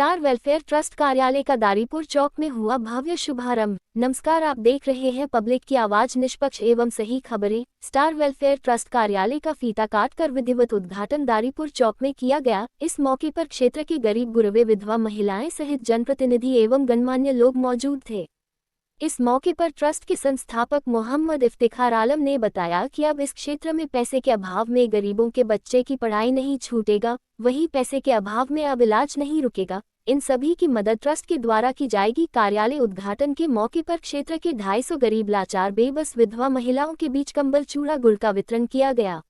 Star welfare trust कार्यालय का दारीपुर चौक में हुआ भव्य शुभारंभ। नमस्कार, आप देख रहे हैं पब्लिक की आवाज, निष्पक्ष एवं सही खबरें। स्टार वेलफेयर ट्रस्ट कार्यालय का फीता काट कर विधिवत उद्घाटन दारीपुर चौक में किया गया। इस मौके पर क्षेत्र के गरीब गुरबे, विधवा महिलाएं सहित जनप्रतिनिधि एवं गणमान्य लोग मौजूद थे। इस मौके पर ट्रस्ट के संस्थापक मोहम्मद इफ्तिखार आलम ने बताया कि अब इस क्षेत्र में पैसे के अभाव में गरीबों के बच्चे की पढ़ाई नहीं छूटेगा, वहीं पैसे के अभाव में अब इलाज नहीं रुकेगा। इन सभी की मदद ट्रस्ट के द्वारा की जाएगी। कार्यालय उद्घाटन के मौके पर क्षेत्र के 250 गरीब, लाचार, बेबस विधवा महिलाओं के बीच कंबल, चूड़ा, गुड़ का वितरण किया गया।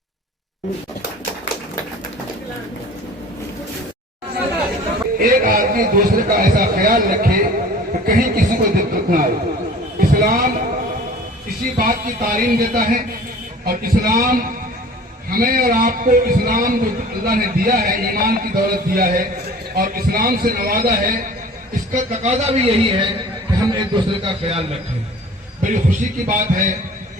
एक आदमी दूसरे का ऐसा ख्याल रखे कि कहीं किसी को दिक्कत ना हो। इस्लाम इसी बात की तालीम देता है और इस्लाम हमें और आपको इस्लाम जो अल्लाह ने दिया है, ईमान की दौलत दिया है और इस्लाम से नवाजा है, इसका तकाजा भी यही है कि हम एक दूसरे का ख्याल रखें। बड़ी खुशी की बात है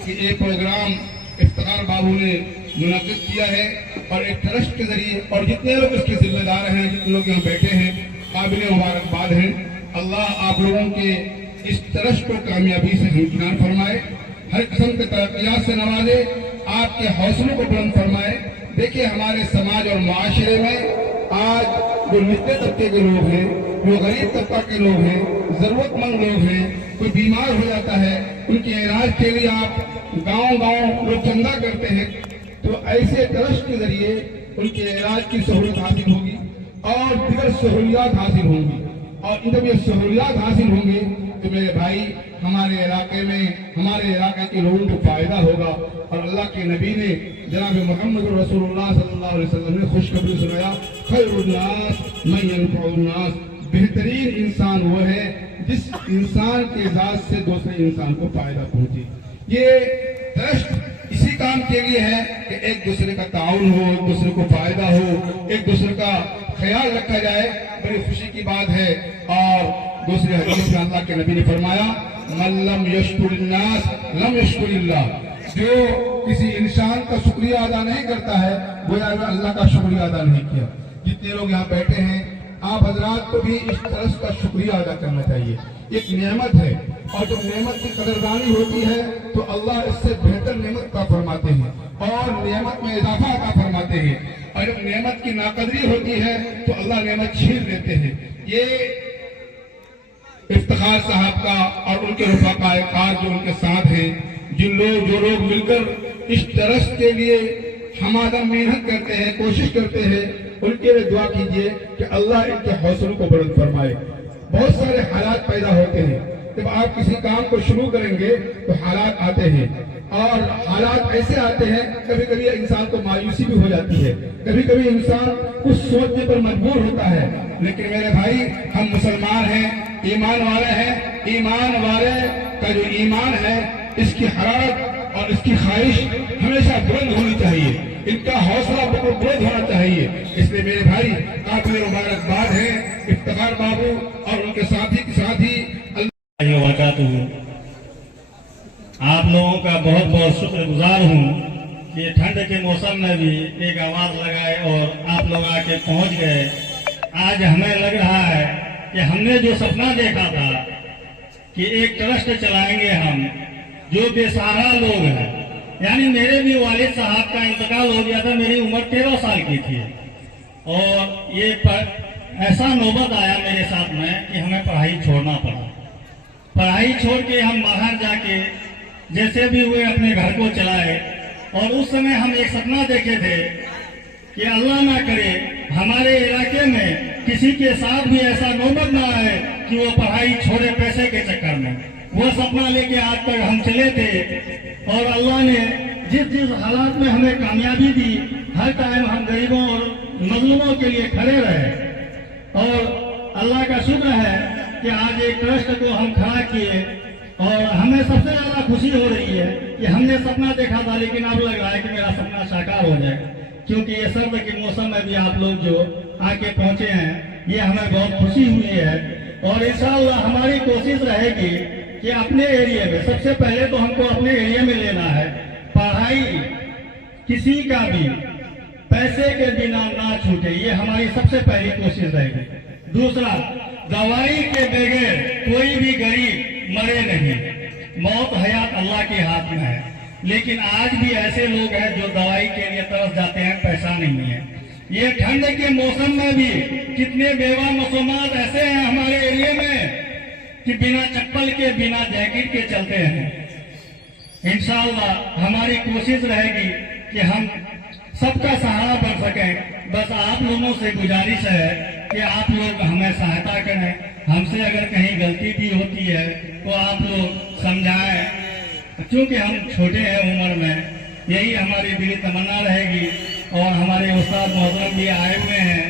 कि एक प्रोग्राम इफ्तिखार बाबू ने मुनक़िद किया है और एक ट्रस्ट के जरिए, और जितने लोग इसके जिम्मेदार हैं, जितने लोग यहाँ बैठे हैं, काबिल मुबारकबाद हैं। अल्लाह आप लोगों के इस ट्रस्ट को कामयाबी से हमकिनार फरमाए, हर किस्म के तरक्कियात से नवाजे, आपके हौसलों को बुलंद फरमाए। देखिए, हमारे समाज और माशरे में आज जो निचले तबके के लोग हैं, जो गरीब तबका के लोग हैं, जरूरतमंद लोग हैं, कोई बीमार हो जाता है, उनके इलाज के लिए आप गांव-गांव लोग चंदा करते हैं, तो ऐसे ट्रस्ट के जरिए उनके इलाज की सहूलत हासिल होगी और दीगर सहूलियात हासिल होंगी। और जब ये सहूलियात हासिल होंगे तो मेरे भाई, हमारे इलाके में, हमारे इलाके के लोगों को फायदा होगा। और अल्लाह के नबी ने, जनाब मोहम्मद रसूलुल्लाह सल्लल्लाहु अलैहि वसल्लम ने खुशखबरी सुनाया, खैरुन्नास मन यनफउन्नास, बेहतरीन इंसान वो है जिस इंसान के जात से दूसरे इंसान को फायदा पहुंचे। ये ट्रस्ट इसी काम के लिए है कि एक दूसरे का ताउन हो, एक दूसरे को फायदा हो, एक दूसरे का ख्याल रखा जाए। बड़ी खुशी की बात है। और दूसरे हदीस में अल्लाह के नबी ने फरमाया, मन लम यशकुरिन्नास लम यशकुरिल्लाह, जो किसी इंसान का शुक्रिया अदा नहीं करता है, गोया अल्लाह का शुक्रिया अदा नहीं किया। जितने लोग यहाँ बैठे हैं, आप हजरात को भी इस ट्रस्ट का शुक्रिया अदा करना चाहिए। एक नेमत है और जब नेमत की कदरदानी होती है तो अल्लाह इससे बेहतर नेमत का फरमाते हैं और नेमत में इजाफा का फरमाते हैं। और जब नेमत की नाकदरी होती है तो अल्लाह नेमत छीन लेते हैं। ये इफ्तिखार साहब का और उनके रफ़ाक़ाए जो उनके साथ हैं, जो लोग मिलकर इस ट्रस्ट के लिए हमारा मेहनत करते हैं, कोशिश करते हैं, उनके लिए दुआ कीजिए कि अल्लाह इनके हौसलों को बुलंद फरमाए। बहुत सारे हालात पैदा होते हैं, जब आप किसी काम को शुरू करेंगे तो हालात आते हैं और हालात ऐसे आते हैं, कभी कभी इंसान को मायूसी भी हो जाती है, कभी कभी इंसान कुछ सोचने पर मजबूर होता है। लेकिन मेरे भाई, हम मुसलमान हैं, ईमान वाले हैं। ईमान वाले का जो ईमान है, इसकी हरारत और इसकी ख्वाहिश हमेशा बुलंद होनी चाहिए, इनका हौसला बहुत बुलंद होना चाहिए। इसलिए मेरे भाई, काफी मुबारकबाद है इफ्तिखार बाबू और उनके साथी आप लोगों का बहुत बहुत शुक्रगुजार हूँ कि ठंड के मौसम में भी एक आवाज लगाए और आप लोग आके पहुँच गए। आज हमें लग रहा है कि हमने जो सपना देखा था कि एक ट्रस्ट चलाएंगे हम, जो बेसहारा लोग हैं, यानी मेरे भी वालिद साहब का इंतकाल हो गया था, मेरी उम्र 13 साल की थी और ये ऐसा नौबत आया मेरे साथ में कि हमें पढ़ाई छोड़ना पड़ा। पढ़ाई छोड़ के हम बाहर जाके जैसे भी हुए अपने घर को चलाए। और उस समय हम एक सपना देखे थे कि अल्लाह ना करे हमारे इलाके में किसी के साथ भी ऐसा नौबत ना आए कि वो पढ़ाई छोड़े पैसे के चक्कर में। वो सपना लेके आज तक हम चले थे और अल्लाह ने जिस हालात में हमें कामयाबी दी, हर टाइम हम गरीबों और मजलूमों के लिए खड़े रहे। और अल्लाह का शुक्र है कि आज एक ट्रस्ट को हम खड़ा किए और हमें सबसे ज्यादा खुशी हो रही है कि हमने सपना देखा था, लेकिन अब लग रहा है कि मेरा सपना साकार हो जाए, क्योंकि ये सर्द के मौसम में भी आप लोग जो आके पहुंचे हैं, ये हमें बहुत खुशी हुई है। और इंशाअल्लाह हमारी कोशिश रहेगी कि अपने एरिया में, सबसे पहले तो हमको अपने एरिया में लेना है। पढ़ाई किसी का भी पैसे के बिना ना छूटे, ये हमारी सबसे पहली कोशिश रहेगी। दूसरा, दवाई के बगैर कोई भी गरीब मरे नहीं। मौत हयात अल्लाह के हाथ में है, लेकिन आज भी ऐसे लोग हैं जो दवाई के लिए तरस जाते हैं, पैसा नहीं है। ये ठंड के मौसम में भी कितने बेवा मुसलमान ऐसे हैं हमारे एरिया में कि बिना चप्पल के, बिना जैकेट के चलते हैं। इंशाअल्लाह हमारी कोशिश रहेगी कि हम सबका सहारा बन सकें। बस आप लोगों से गुजारिश है कि आप लोग हमें सहायता करें। हमसे अगर कहीं गलती भी होती है तो आप लोग समझाएं, क्योंकि हम छोटे हैं उम्र में। यही हमारी दिली तमन्ना रहेगी। और हमारे उस्ताद मोहतरम भी आए हुए हैं,